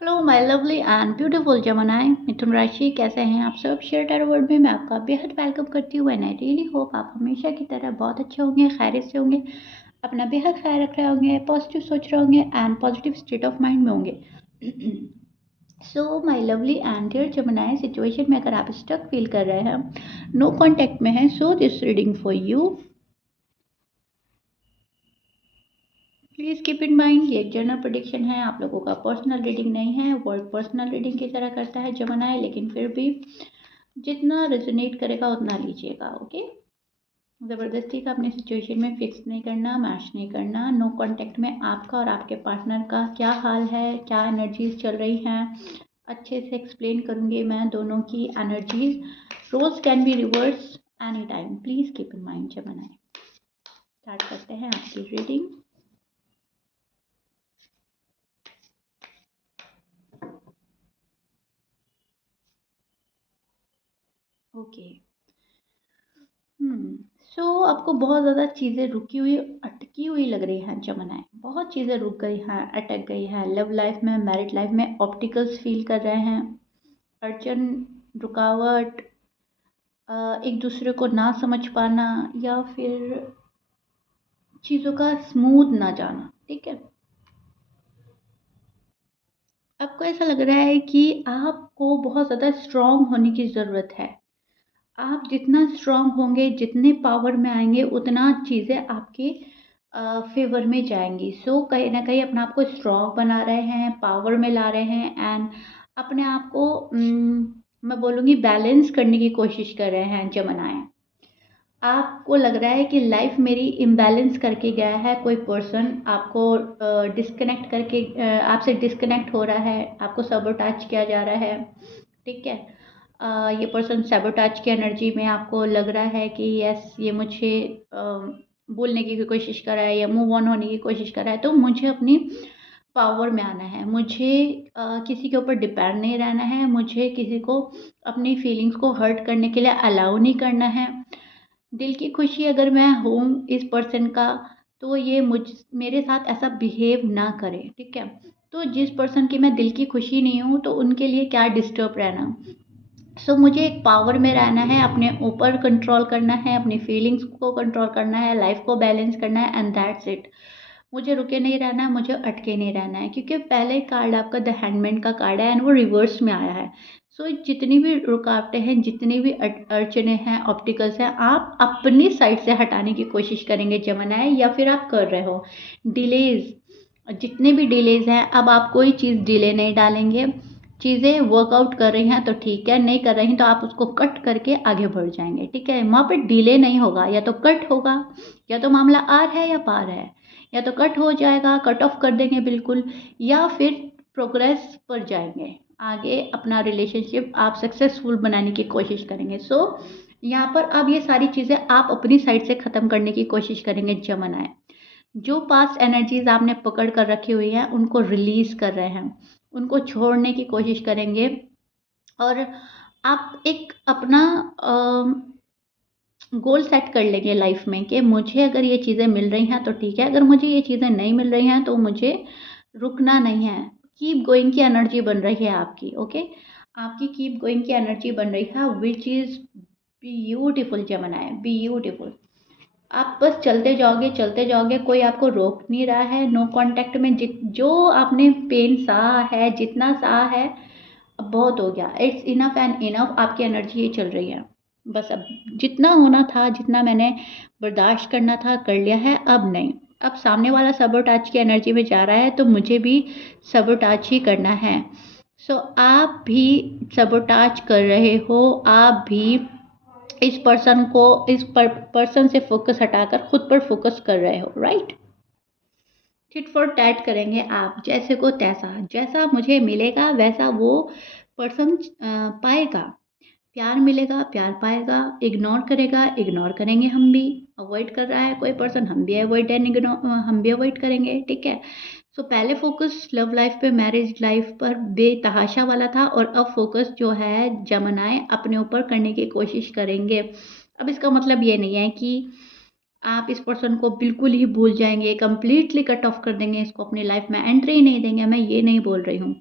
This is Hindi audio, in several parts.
Hello my lovely and beautiful Gemini Mithun राशि कैसे हैं आप सब। शेयर टैरो वर्ल्ड में मैं आपका बेहद वेलकम करती हूँ एंड आई रियली होप आप हमेशा की तरह बहुत अच्छे होंगे, खैरियत से होंगे, अपना बेहद ख्याल रख रहे होंगे, पॉजिटिव सोच रहे होंगे and positive state of mind में होंगे। So my lovely and dear Gemini, situation में अगर आप स्टक फील कर रहे हैं, नो कॉन्टैक्ट में हैं, so this reading for you. Please keep in mind ये एक जनरल प्रेडिक्शन है, आप लोगों का पर्सनल रीडिंग नहीं है। वर्ड पर्सनल रीडिंग की तरह करता है जमनाए, लेकिन फिर भी जितना रेजोनेट करेगा उतना लीजिएगा, ओके। ज़बरदस्ती का अपने सिचुएशन में फिक्स नहीं करना, मैच नहीं करना। नो कॉन्टेक्ट में आपका और आपके पार्टनर का क्या हाल है, क्या एनर्जीज चल रही हैं, अच्छे से एक्सप्लेन करूँगी मैं दोनों की energies. Roles can be reverse any time, please keep in mind Gemini. Start करते हैं आपकी रीडिंग। ओके। सो आपको बहुत ज़्यादा चीज़ें रुकी हुई, अटकी हुई लग रही हैं जमनाए। बहुत चीज़ें रुक गई हैं, अटक गई हैं। लव लाइफ में, मैरिड लाइफ में ऑब्स्टिकल्स फील कर रहे हैं, अड़चन, रुकावट, एक दूसरे को ना समझ पाना, या फिर चीज़ों का स्मूथ ना जाना, ठीक है। आपको ऐसा लग रहा है कि आपको बहुत ज़्यादा स्ट्रांग होने की ज़रूरत है। आप जितना स्ट्रांग होंगे, जितने पावर में आएंगे, उतना चीज़ें आपके फेवर में जाएंगी। सो कहीं ना कहीं अपने आप को स्ट्रांग बना रहे हैं, पावर में ला रहे हैं एंड अपने आप को मैं बोलूँगी बैलेंस करने की कोशिश कर रहे हैं जमनाए। आपको लग रहा है कि लाइफ मेरी इम्बैलेंस करके गया है, कोई पर्सन आपको डिस्कनेक्ट करके आपसे डिस्कनेक्ट हो रहा है, आपको सबोटाज किया जा रहा है, ठीक है। ये पर्सन सैबोटाज की एनर्जी में आपको लग रहा है कि यस ये मुझे बोलने की कोशिश कर रहा है या मूव ऑन होने की कोशिश कर रहा है। तो मुझे अपनी पावर में आना है, मुझे किसी के ऊपर डिपेंड नहीं रहना है, मुझे किसी को अपनी फीलिंग्स को हर्ट करने के लिए अलाउ नहीं करना है। दिल की खुशी अगर मैं हूँ इस पर्सन का, तो ये मेरे साथ ऐसा बिहेव ना करे, ठीक है। तो जिस पर्सन की मैं दिल की खुशी नहीं हूँ, तो उनके लिए क्या डिस्टर्ब रहना। मुझे एक पावर में रहना है, अपने ऊपर कंट्रोल करना है, अपनी फीलिंग्स को कंट्रोल करना है, लाइफ को बैलेंस करना है एंड दैट्स इट। मुझे रुके नहीं रहना है, मुझे अटके नहीं रहना है, क्योंकि पहले कार्ड आपका द हैंडमैन का कार्ड है एंड वो रिवर्स में आया है। जितनी भी रुकावटें हैं, जितनी भी अड़चने हैं, ऑब्स्टिकल्स हैं, आप अपनी साइड से हटाने की कोशिश करेंगे जमनाए, या फिर आप कर रहे हो डिलेज। जितने भी डिलेज हैं, अब आप कोई चीज़ डिले नहीं डालेंगे। चीज़ें वर्कआउट कर रही हैं तो ठीक है, नहीं कर रही तो आप उसको कट करके आगे बढ़ जाएंगे, ठीक है। वहाँ पे डिले नहीं होगा, या तो कट होगा, या तो मामला आर है या पार है। या तो कट हो जाएगा, कट ऑफ कर देंगे बिल्कुल, या फिर प्रोग्रेस पर जाएंगे आगे, अपना रिलेशनशिप आप सक्सेसफुल बनाने की कोशिश करेंगे। यहाँ पर अब ये सारी चीज़ें आप अपनी साइड से ख़त्म करने की कोशिश करेंगे जमनाए। जो पास्ट एनर्जीज आपने पकड़ कर रखी हुई हैं, उनको रिलीज कर रहे हैं, उनको छोड़ने की कोशिश करेंगे। और आप एक अपना गोल सेट कर लेंगे लाइफ में कि मुझे अगर ये चीज़ें मिल रही हैं तो ठीक है, अगर मुझे ये चीज़ें नहीं मिल रही हैं तो मुझे रुकना नहीं है। कीप गोइंग की एनर्जी बन रही है आपकी, ओके। आपकी कीप गोइंग की एनर्जी बन रही है, विच इज़ ब्यूटिफुल जमनाए, ब्यूटिफुल। आप बस चलते जाओगे, कोई आपको रोक नहीं रहा है। नो कांटेक्ट में जो आपने पेन सहा है, जितना सहा है, अब बहुत हो गया। इट्स इनफ एंड इनफ, आपकी एनर्जी ये चल रही है। बस अब जितना होना था, जितना मैंने बर्दाश्त करना था कर लिया है, अब नहीं। अब सामने वाला सबोटाज की एनर्जी में जा रहा है, तो मुझे भी सबोटाज ही करना है। आप भी सबोटाज कर रहे हो, आप भी इस पर्सन को, इस पर्सन से फोकस हटाकर खुद पर फोकस कर रहे हो, राइट। टिट फॉर टैट करेंगे आप, जैसे को तैसा, जैसा मुझे मिलेगा वैसा वो पर्सन पाएगा। प्यार मिलेगा, प्यार पाएगा। इग्नोर करेगा, इग्नोर करेंगे हम भी। अवॉइड कर रहा है कोई पर्सन, हम भी अवॉइड एंड इग्नोर, हम भी अवॉइड करेंगे, ठीक है। पहले फोकस लव लाइफ पे, मैरिज लाइफ पर बेतहाशा वाला था, और अब फोकस जो है जमनाए अपने ऊपर करने की कोशिश करेंगे। अब इसका मतलब ये नहीं है कि आप इस पर्सन को बिल्कुल ही भूल जाएंगे, कंप्लीटली कट ऑफ कर देंगे, इसको अपनी लाइफ में एंट्री ही नहीं देंगे, मैं ये नहीं बोल रही हूँ।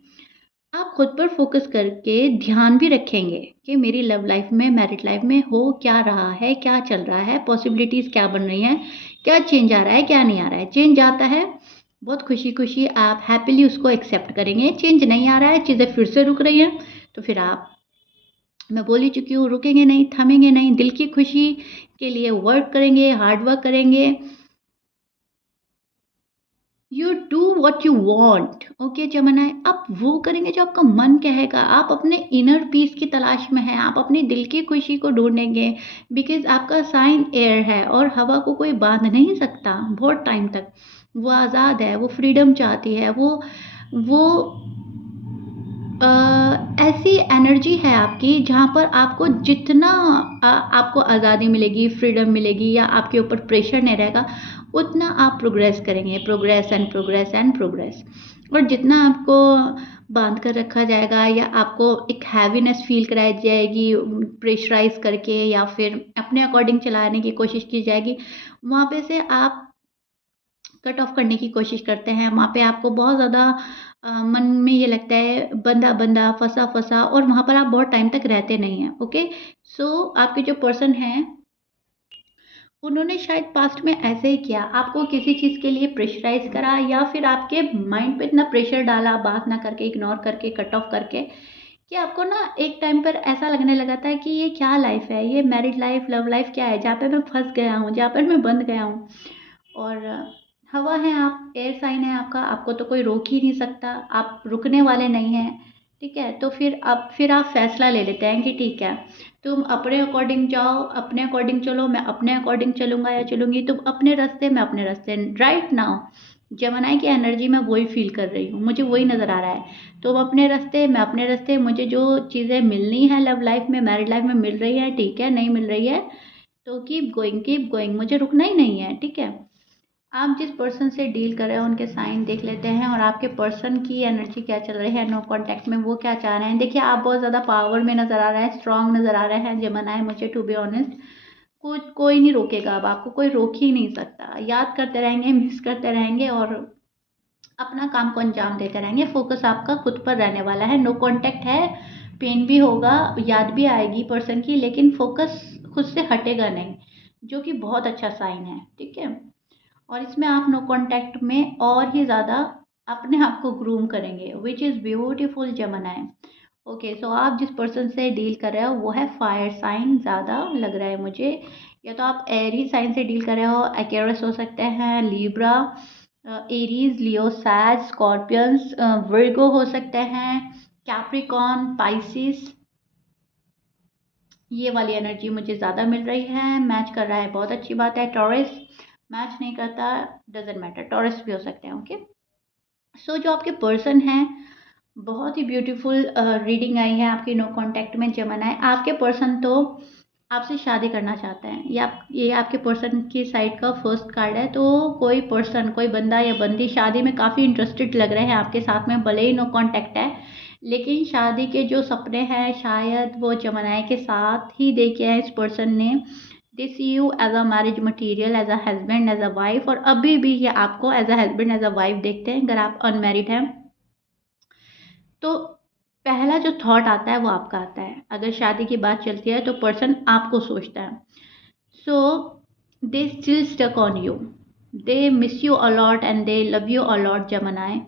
आप खुद पर फ़ोकस करके ध्यान भी रखेंगे कि मेरी लव लाइफ़ में, मैरिड लाइफ़ में हो क्या रहा है, क्या चल रहा है, पॉसिबिलिटीज़ क्या बन रही हैं, क्या चेंज आ रहा है, क्या नहीं आ रहा है। चेंज आता है, बहुत खुशी-खुशी आप हैपीली उसको एक्सेप्ट करेंगे। चेंज नहीं आ रहा है, चीज़ें फिर से रुक रही हैं, तो फिर आप, मैं बोल ही चुकी हूँ, रुकेंगे नहीं, थमेंगे नहीं, दिल की खुशी के लिए वर्क करेंगे, हार्ड वर्क करेंगे। You do what you want, okay जमाना है। आप वो करेंगे जो आपका मन कहेगा। आप अपने इनर पीस की तलाश में हैं, आप अपनी दिल की खुशी को ढूंढेंगे। बिकॉज आपका साइन एयर है और हवा को कोई बांध नहीं सकता बहुत टाइम तक। वो आज़ाद है, वो फ्रीडम चाहती है, वो ऐसी एनर्जी है आपकी जहाँ पर आपको जितना आपको आज़ादी मिलेगी, फ्रीडम मिलेगी या आपके ऊपर प्रेशर नहीं रहेगा, उतना आप प्रोग्रेस करेंगे, progress and progress and progress. और जितना आपको बांध कर रखा जाएगा या आपको एक हैवीनेस फील कराई जाएगी प्रेशराइज करके या फिर अपने अकॉर्डिंग चलाने की कोशिश की जाएगी, वहाँ पे से आप कट ऑफ करने की कोशिश करते हैं। वहाँ पे आपको बहुत ज़्यादा मन में ये लगता है बंधा-बंधा, फँसा-फँसा, और वहाँ पर आप बहुत टाइम तक रहते नहीं हैं, ओके? सो आपके जो पर्सन हैं, उन्होंने शायद पास्ट में ऐसे ही किया, आपको किसी चीज़ के लिए प्रेशराइज़ करा या फिर आपके माइंड पे इतना प्रेशर डाला, बात ना करके, इग्नोर करके, कट ऑफ करके, कि आपको ना एक टाइम पर ऐसा लगने लगा था कि ये क्या लाइफ़ है? ये मैरिड लाइफ़, लव लाइफ़ क्या है? जहाँ पे मैं फँस गया हूँ, जहाँ पर मैं बंध गया हूँ। और हवा है आप, एयर साइन है आपका, आपको तो कोई रोक ही नहीं सकता, आप रुकने वाले नहीं हैं, ठीक है? तो फिर आप फैसला ले लेते हैं कि ठीक है, तुम अपने अकॉर्डिंग जाओ, अपने अकॉर्डिंग चलो, मैं अपने अकॉर्डिंग चलूँगा या चलूँगी, तुम अपने रास्ते, मैं अपने रास्ते। राइट नाउ जेमिनी की एनर्जी मैं वही फ़ील कर रही हूँ, मुझे वही नज़र आ रहा है। तुम अपने रास्ते, मैं अपने रास्ते, मुझे जो चीज़ें मिलनी है लव लाइफ़ में, मैरिड लाइफ़ में मिल रही है, ठीक है, नहीं मिल रही है, तो कीप गोइंग, मुझे रुकना ही नहीं है, ठीक है? आप जिस पर्सन से डील कर रहे हो उनके साइन देख लेते हैं और आपके पर्सन की एनर्जी क्या चल रही है नो कांटेक्ट में, वो क्या चाह रहे हैं। देखिए आप बहुत ज़्यादा पावर में नज़र आ रहा है, स्ट्रांग नज़र आ रहे हैं जेमिनी, मुझे टू बी ऑनेस्ट कुछ कोई नहीं रोकेगा, अब आपको कोई रोक ही नहीं सकता। याद करते रहेंगे, मिस करते रहेंगे और अपना काम को अंजाम देते रहेंगे। फोकस आपका खुद पर रहने वाला है। नो कांटेक्ट है, पेन भी होगा, याद भी आएगी पर्सन की, लेकिन फोकस खुद से हटेगा नहीं, जो कि बहुत अच्छा साइन है, ठीक है? और इसमें आप नो कांटेक्ट में और ही ज़्यादा अपने आप को ग्रूम करेंगे, which is beautiful Gemini. Okay, so आप जिस पर्सन से डील कर रहे हो वो है फायर साइन, ज़्यादा लग रहा है मुझे। या तो आप एरी साइन से डील कर रहे हो, एक्वेरियस हो सकते हैं, लिब्रा, एरीज, लियो, सैज, स्कॉर्पियंस, वर्गो हो सकते हैं, कैप्रिकॉन, पाइसिस। ये वाली एनर्जी मुझे ज़्यादा मिल रही है, मैच कर रहा है, बहुत अच्छी बात है। टॉरस मैच नहीं करता, डजेंट मैटर, टॉरस भी हो सकते हैं, ओके? सो जो आपके पर्सन हैं, बहुत ही ब्यूटीफुल रीडिंग आई है आपकी नो कांटेक्ट में जेमिनी। आपके पर्सन तो आपसे शादी करना चाहते हैं, ये आपके पर्सन की साइड का फर्स्ट कार्ड है। तो कोई पर्सन, कोई बंदा या बंदी शादी में काफ़ी इंटरेस्टेड लग रहे हैं आपके साथ में, भले ही नो कांटेक्ट है, लेकिन शादी के जो सपने हैं शायद वो जेमिनी के साथ ही देखे हैं इस पर्सन ने। They see you as a marriage material, as a husband, as a wife, और अभी भी ये आपको as a husband, as a wife देखते हैं अगर आप अनमैरिड हैं। तो पहला जो थॉट आता है वो आपका आता है, अगर शादी की बात चलती है तो पर्सन आपको सोचता है। So they still stuck on you, they miss you a lot and they love you a lot Gemini.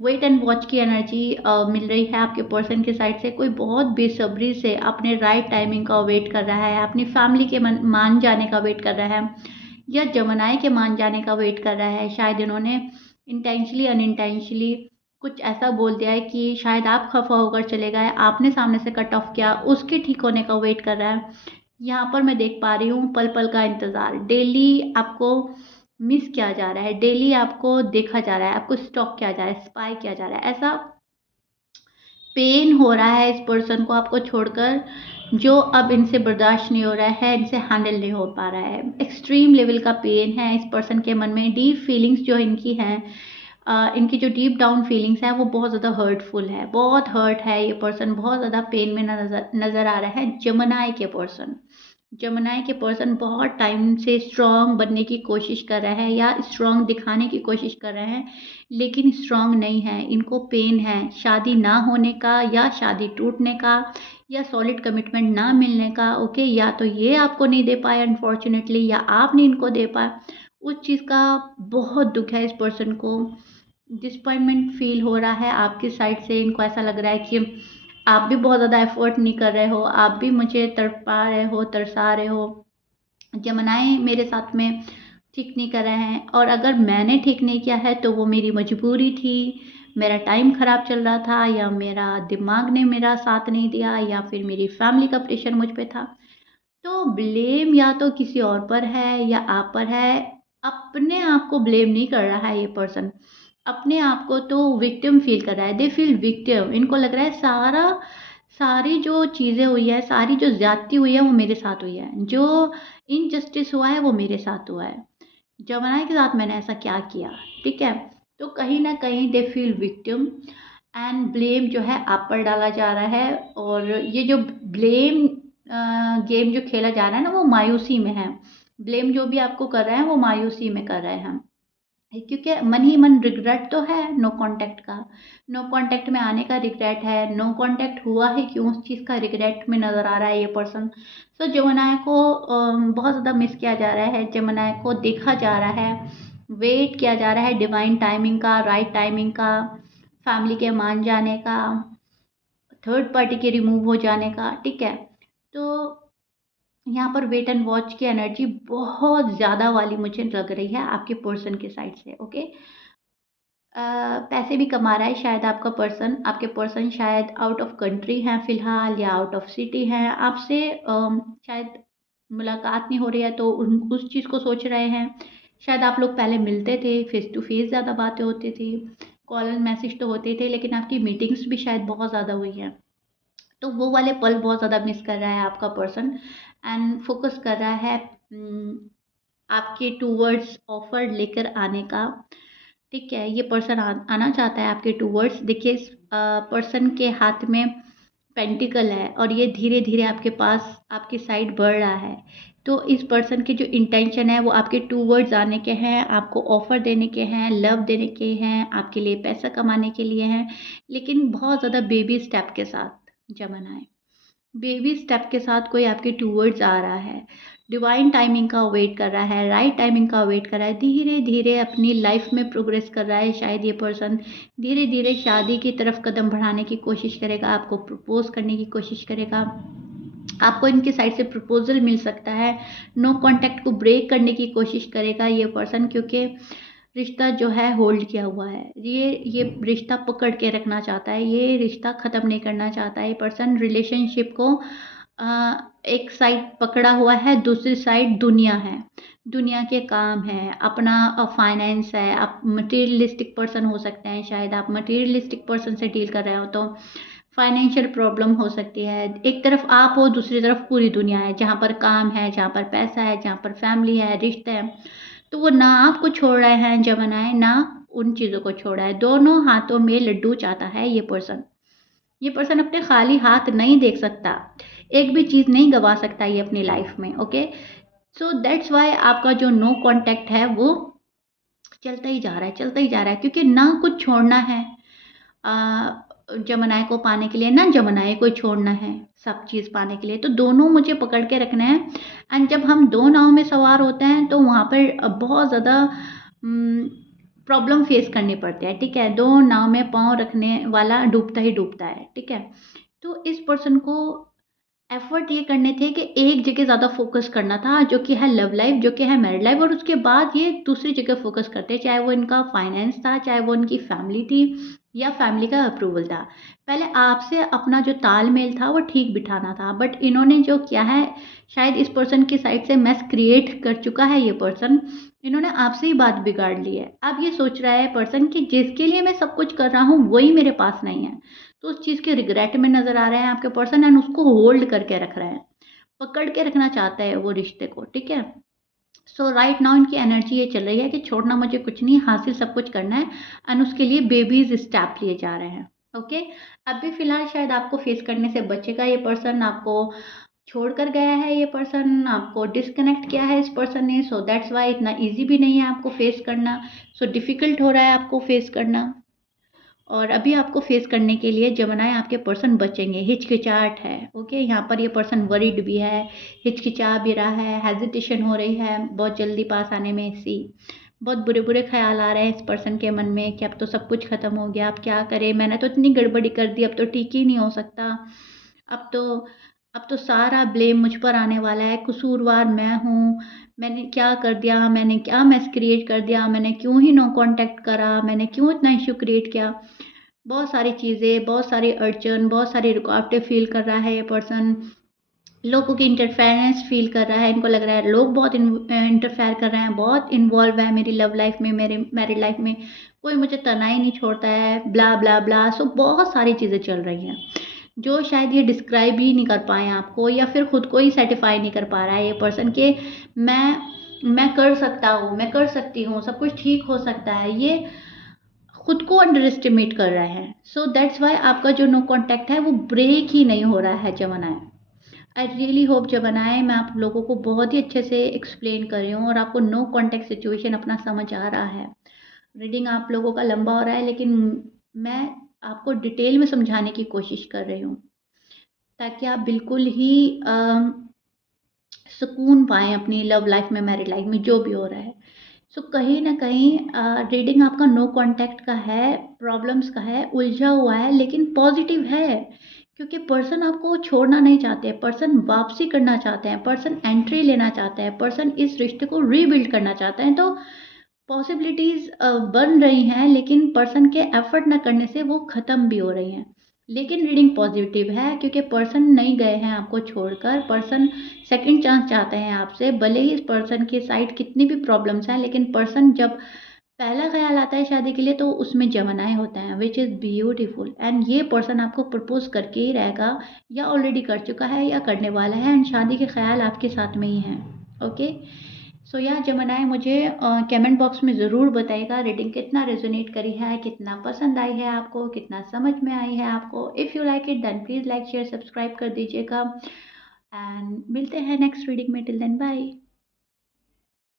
Wait and watch की एनर्जी मिल रही है आपके पर्सन की साइड से। कोई बहुत बेसब्री से अपने राइट टाइमिंग का वेट कर रहा है, अपनी फैमिली के मान जाने का वेट कर रहा है, या जेमिनी के मान जाने का वेट कर रहा है। शायद इन्होंने इंटेंशली अनइंटेंशली कुछ ऐसा बोल दिया है कि शायद आप खफा होकर चले गए, आपने सामने से कट ऑफ किया, उसके ठीक होने का वेट कर रहा है। यहाँ पर मैं देख पा रही हूँ पल पल का इंतज़ार, डेली आपको मिस किया जा रहा है, डेली आपको देखा जा रहा है, आपको स्टॉक किया जा रहा है, स्पाई किया जा रहा है। ऐसा पेन हो रहा है इस पर्सन को आपको छोड़कर, जो अब इनसे बर्दाश्त नहीं हो रहा है, इनसे हैंडल नहीं हो पा रहा है। एक्सट्रीम लेवल का पेन है इस पर्सन के मन में। डीप फीलिंग्स जो इनकी हैं, इनकी जो डीप डाउन फीलिंग्स हैं वो बहुत ज़्यादा हर्टफुल है, बहुत हर्ट है ये पर्सन, बहुत ज़्यादा पेन में नज़र नज़र आ रहा है जेमिनी के पर्सन। जमुनाई के पर्सन बहुत टाइम से स्ट्रॉन्ग बनने की कोशिश कर रहा है या स्ट्रॉन्ग दिखाने की कोशिश कर रहे हैं, लेकिन स्ट्रॉन्ग नहीं है। इनको पेन है शादी ना होने का या शादी टूटने का या सॉलिड कमिटमेंट ना मिलने का। ओके, या तो ये आपको नहीं दे पाए अनफॉर्चुनेटली, या आपने इनको दे पाए। उस चीज़ का बहुत दुख है इस पर्सन को। डिसअपॉइंटमेंट फील हो रहा है आपकी साइड से। इनको ऐसा लग रहा है कि आप भी बहुत ज़्यादा एफर्ट नहीं कर रहे हो, आप भी मुझे तड़पा रहे हो, तरसा रहे हो। जमुनाएँ मेरे साथ में ठीक नहीं कर रहे हैं, और अगर मैंने ठीक नहीं किया है तो वो मेरी मजबूरी थी, मेरा टाइम ख़राब चल रहा था, या मेरा दिमाग ने मेरा साथ नहीं दिया, या फिर मेरी फैमिली का प्रेशर मुझ पे था। तो ब्लेम या तो किसी और पर है या आप पर है। अपने आप को ब्लेम नहीं कर रहा है ये पर्सन, अपने आप को तो विक्टिम फील कर रहा है। They feel victim. इनको लग रहा है सारी जो चीज़ें हुई है, सारी जो ज्यादती हुई है वो मेरे साथ हुई है, जो इनजस्टिस हुआ है वो मेरे साथ हुआ है। जमुना के साथ मैंने ऐसा क्या किया? ठीक है, तो कहीं ना कहीं they feel victim, and blame जो है आप पर डाला जा रहा है। और ये जो ब्लेम गेम जो खेला जा रहा है ना, वो मायूसी में है। ब्लेम जो भी आपको कर रहे हैं वो मायूसी में कर रहे हैं, क्योंकि मन ही मन रिग्रेट तो है नो कांटेक्ट का। नो कांटेक्ट में आने का रिग्रेट है। नो कांटेक्ट हुआ है क्यों, उस चीज़ का रिग्रेट में नज़र आ रहा है ये पर्सन। सो जमुनाय को बहुत ज़्यादा मिस किया जा रहा है, जमुनाय को देखा जा रहा है, वेट किया जा रहा है डिवाइन टाइमिंग का, राइट टाइमिंग का, फैमिली के मान जाने का, थर्ड पार्टी के रिमूव हो जाने का। ठीक है, तो यहाँ पर वेट एंड वॉच की एनर्जी बहुत ज़्यादा वाली मुझे लग रही है आपके पर्सन के साइड से। ओके, पैसे भी कमा रहा है शायद आपका पर्सन। आपके पर्सन शायद आउट ऑफ कंट्री हैं फ़िलहाल, या आउट ऑफ सिटी हैं। आपसे शायद मुलाकात नहीं हो रही है तो उस चीज़ को सोच रहे हैं। शायद आप लोग पहले मिलते थे, फेस टू फेस ज़्यादा बातें होती थी, कॉल मैसेज तो होते थे, लेकिन आपकी मीटिंग्स भी शायद बहुत ज़्यादा हुई हैं। तो वो वाले पल बहुत ज़्यादा मिस कर रहा है आपका पर्सन, एंड फोकस कर रहा है आपके टूवर्ड्स ऑफर लेकर आने का। ठीक है, ये पर्सन आना चाहता है आपके टूवर्ड्स। देखिए, इस पर्सन के हाथ में पेंटिकल है, और ये धीरे धीरे आपके पास आपकी साइड बढ़ रहा है। तो इस पर्सन के जो इंटेंशन है वो आपके टूवर्ड्स आने के हैं, आपको ऑफर देने के हैं, लव देने के हैं, आपके लिए पैसा कमाने के लिए हैं, लेकिन बहुत ज़्यादा बेबी स्टेप के साथ। जमन आए, बेबी स्टेप के साथ कोई आपके टूवर्ड्स आ रहा है, डिवाइन टाइमिंग का वेट कर रहा है, राइट टाइमिंग का वेट कर रहा है, धीरे धीरे अपनी लाइफ में प्रोग्रेस कर रहा है। शायद ये पर्सन धीरे धीरे शादी की तरफ कदम बढ़ाने की कोशिश करेगा, आपको प्रपोज करने की कोशिश करेगा। आपको इनकी साइड से प्रपोजल मिल सकता है। नो कांटेक्ट को ब्रेक करने की कोशिश करेगा ये पर्सन, क्योंकि रिश्ता जो है होल्ड किया हुआ है। ये रिश्ता पकड़ के रखना चाहता है, ये रिश्ता ख़त्म नहीं करना चाहता है। ये पर्सन रिलेशनशिप को एक साइड पकड़ा हुआ है, दूसरी साइड दुनिया है, दुनिया के काम है, अपना फाइनेंस है। आप मटेरियलिस्टिक पर्सन हो सकते हैं, शायद आप मटेरियलिस्टिक पर्सन से डील कर रहे हो तो फाइनेंशियल प्रॉब्लम हो सकती है। एक तरफ आप हो, दूसरी तरफ पूरी दुनिया है, जहाँ पर काम है, जहाँ पर पैसा है, जहाँ पर फैमिली है, रिश्ते हैं। तो वो ना आपको छोड़ रहे हैं जमानाएं, ना उन चीज़ों को छोड़ा है। दोनों हाथों में लड्डू चाहता है ये पर्सन। ये पर्सन अपने खाली हाथ नहीं देख सकता, एक भी चीज़ नहीं गवा सकता ये अपनी लाइफ में। ओके, सो दैट्स वाई आपका जो नो कांटेक्ट है वो चलता ही जा रहा है, चलता ही जा रहा है, क्योंकि ना कुछ छोड़ना है जमुनाए को पाने के लिए, ना जमुनाए को छोड़ना है सब चीज़ पाने के लिए। तो दोनों मुझे पकड़ के रखना है। एंड जब हम दो नाव में सवार होते हैं तो वहाँ पर बहुत ज़्यादा प्रॉब्लम फेस करनी पड़ती है। ठीक है, दो नाव में पाँव रखने वाला डूबता ही डूबता है। ठीक है, तो इस पर्सन को एफर्ट ये करने थे कि एक जगह ज़्यादा फोकस करना था, जो कि है लव लाइफ, जो कि है मैरिड लाइफ, और उसके बाद ये दूसरी जगह फोकस करते, चाहे वो इनका फाइनेंस था, चाहे वो इनकी फैमिली थी, या फैमिली का अप्रूवल था। पहले आपसे अपना जो तालमेल था वो ठीक बिठाना था, बट इन्होंने जो किया है, शायद इस पर्सन की साइड से मैस क्रिएट कर चुका है ये पर्सन। इन्होंने आपसे ही बात बिगाड़ ली है। अब ये सोच रहा है पर्सन कि जिसके लिए मैं सब कुछ कर रहा हूँ वही मेरे पास नहीं है, तो उस चीज़ के रिग्रेट में नज़र आ रहे हैं आपके पर्सन, एंड उसको होल्ड करके रख रहे हैं, पकड़ के रखना चाहता है वो रिश्ते को। ठीक है, सो राइट नाउ इनकी एनर्जी ये चल रही है कि छोड़ना मुझे कुछ नहीं, हासिल सब कुछ करना है, एंड उसके लिए बेबीज स्टेप लिए जा रहे हैं। ओके, अभी फिलहाल शायद आपको फेस करने से बचेगा ये पर्सन, आपको छोड़ कर गया है ये पर्सन, आपको डिस्कनेक्ट किया है इस पर्सन ने, सो दैट्स वाई इतना ईजी भी नहीं है आपको फेस करना, सो डिफ़िकल्ट हो रहा है आपको फेस करना। और अभी आपको फेस करने के लिए जमनाए आपके पर्सन बचेंगे, हिचकिचाहट है, ओके। यहाँ पर ये पर्सन वरीड भी है, हिचकिचा भी रहा है, हेजिटेशन हो रही है बहुत जल्दी पास आने में, सी बहुत बुरे बुरे ख्याल आ रहे हैं इस पर्सन के मन में कि अब तो सब कुछ ख़त्म हो गया, अब क्या करें, मैंने तो इतनी गड़बड़ी कर दी, अब तो ठीक ही नहीं हो सकता, अब तो अब तो सारा ब्लेम मुझ पर आने वाला है, कसूरवार मैं हूँ, मैंने क्या कर दिया, मैंने क्या मैस क्रिएट कर दिया, मैंने क्यों ही नो कांटेक्ट करा, मैंने क्यों इतना इशू क्रिएट किया। बहुत सारी चीज़ें, बहुत सारी अड़चन, बहुत सारी रुकावटें फ़ील कर रहा है ये पर्सन, लोगों की इंटरफेरेंस फ़ील कर रहा है, इनको लग रहा है लोग बहुत इंटरफेयर कर रहे हैं, बहुत इन्वॉल्व है मेरी लव लाइफ में, मेरे मैरिड लाइफ में, कोई मुझे तना ही नहीं छोड़ता है, ब्ला ब्ला ब्ला। सो बहुत सारी चीज़ें चल रही हैं जो शायद ये डिस्क्राइब ही नहीं कर पाए आपको, या फिर खुद को ही सेटिफाई नहीं कर पा रहा है ये पर्सन के मैं कर सकता हूँ, मैं कर सकती हूँ, सब कुछ ठीक हो सकता है, ये खुद को अंडर एस्टिमेट कर रहे हैं। सो दैट्स वाई आपका जो नो कॉन्टैक्ट है वो ब्रेक ही नहीं हो रहा है जमानाए। आई रियली होप जमानाए मैं आप लोगों को बहुत ही अच्छे से एक्सप्लेन कर रही हूँ और आपको नो कॉन्टैक्ट सिचुएशन अपना समझ आ रहा है। रीडिंग आप लोगों का लंबा हो रहा है, लेकिन मैं आपको डिटेल में समझाने की कोशिश कर रही हूँ ताकि आप बिल्कुल ही सुकून पाएँ अपनी लव लाइफ में, मैरिड लाइफ में, जो भी हो रहा है। सो कहीं न कहीं रीडिंग आपका नो कॉन्टैक्ट का है, प्रॉब्लम्स का है, उलझा हुआ है, लेकिन पॉज़िटिव है, क्योंकि पर्सन आपको छोड़ना नहीं चाहते, पर्सन वापसी करना चाहते हैं, पर्सन एंट्री लेना चाहते हैं, पर्सन इस रिश्ते को रीबिल्ड करना चाहते हैं। तो पॉसिबिलिटीज़ बन रही हैं, लेकिन पर्सन के एफ़र्ट ना करने से वो ख़त्म भी हो रही हैं। लेकिन रीडिंग पॉज़िटिव है क्योंकि पर्सन नहीं गए हैं आपको छोड़कर, पर्सन सेकंड चांस चाहते हैं आपसे, भले ही इस पर्सन की साइड कितनी भी प्रॉब्लम्स हैं, लेकिन पर्सन जब पहला ख़्याल आता है शादी के लिए तो उसमें जवानाएँ होते हैं, व्हिच इज़ ब्यूटीफुल। एंड ये पर्सन आपको प्रपोज़ करके ही रहेगा, या ऑलरेडी कर चुका है या करने वाला है, एंड शादी के ख़्याल आपके साथ में ही हैं, ओके। सो या जमनाए मुझे कमेंट बॉक्स में ज़रूर बताइएगा रीडिंग कितना रेजोनेट करी है, कितना पसंद आई है आपको, कितना समझ में आई है आपको। If you like it then please like share subscribe कर दीजिएगा, एंड मिलते हैं नेक्स्ट रीडिंग में। Till then bye.